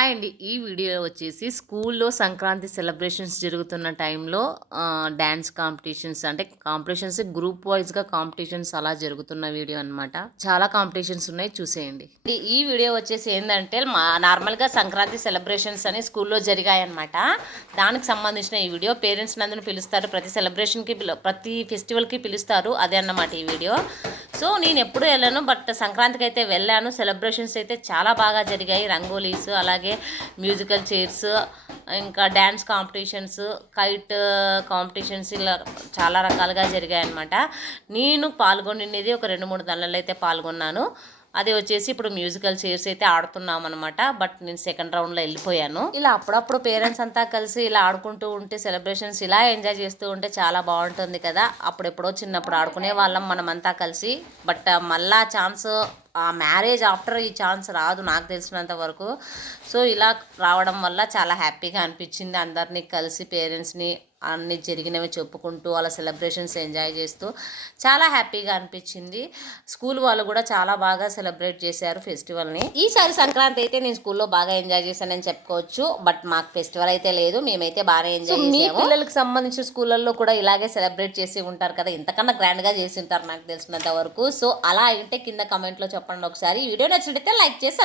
Hi అండి. ఈ video వచ్చేసి స్కూల్లో సంక్రాంతి సెలబ్రేషన్స్ జరుగుతున్న టైంలో డ్యాన్స్ కాంపిటీషన్స్ అంటే కాంపిటీషన్స్ గ్రూప్ వైజ్గా కాంపిటీషన్స్ అలా జరుగుతున్న వీడియో అనమాట. చాలా కాంపిటీషన్స్ ఉన్నాయి, చూసేయండి. ఈ వీడియో వచ్చేసి ఏంటంటే నార్మల్గా సంక్రాంతి సెలబ్రేషన్స్ అని స్కూల్లో జరిగాయన్నమాట. దానికి సంబంధించిన ఈ వీడియో. పేరెంట్స్ నందును పిలుస్తారు, ప్రతి సెలబ్రేషన్కి ప్రతి ఫెస్టివల్కి పిలుస్తారు, అదే అన్నమాట ఈ వీడియో. సో నేను ఎప్పుడు వెళ్ళాను, బట్ సంక్రాంతికి అయితే వెళ్ళాను. సెలబ్రేషన్స్ అయితే చాలా బాగా జరిగాయి. రంగోలీస్, అలాగే మ్యూజికల్ చైర్స్, ఇంకా డ్యాన్స్ కాంపిటీషన్స్, కైట్ కాంపిటీషన్స్, ఇలా చాలా రకాలుగా జరిగాయి అన్నమాట. నేను పాల్గొనేది ఒక 2-3 దానిలో అయితే పాల్గొన్నాను. అది వచ్చేసి ఇప్పుడు మ్యూజికల్ చైర్స్ అయితే ఆడుతున్నాం అనమాట. బట్ నేను సెకండ్ రౌండ్లో వెళ్ళిపోయాను. ఇలా అప్పుడప్పుడు పేరెంట్స్ అంతా కలిసి ఇలా ఆడుకుంటూ ఉంటే, సెలబ్రేషన్స్ ఇలా ఎంజాయ్ చేస్తూ ఉంటే చాలా బాగుంటుంది కదా. అప్పుడెప్పుడో చిన్నప్పుడు ఆడుకునే వాళ్ళం మనమంతా కలిసి. బట్ మళ్ళా ఛాన్స్ మ్యారేజ్ ఆఫ్టర్ ఈ ఛాన్స్ రాదు నాకు తెలిసినంత వరకు. సో ఇలా రావడం వల్ల చాలా హ్యాపీగా అనిపించింది. అందరినీ కలిసి పేరెంట్స్ని అన్ని జరిగినవి చెప్పుకుంటూ అలా సెలబ్రేషన్స్ ఎంజాయ్ చేస్తూ చాలా హ్యాపీగా అనిపించింది. స్కూల్ వాళ్ళు కూడా చాలా బాగా సెలబ్రేట్ చేశారు ఫెస్టివల్ని. ఈసారి సంక్రాంతి అయితే నేను స్కూల్లో బాగా ఎంజాయ్ చేశానని చెప్పుకోవచ్చు. బట్ మాకు ఫెస్టివల్ అయితే లేదు, మేమైతే బాగానే ఎంజాయ్ చేసాము. మీ పిల్లలకు సంబంధించిన స్కూళ్ళల్లో కూడా ఇలాగే సెలబ్రేట్ చేసి ఉంటారు కదా, ఇంతకన్నా గ్రాండ్గా చేసి ఉంటారు నాకు తెలిసినంత వరకు. సో అలా అయితే కింద కమెంట్లో చెప్పండి ఒకసారి. వీడియో నచ్చినట్లయితే లైక్ చేసి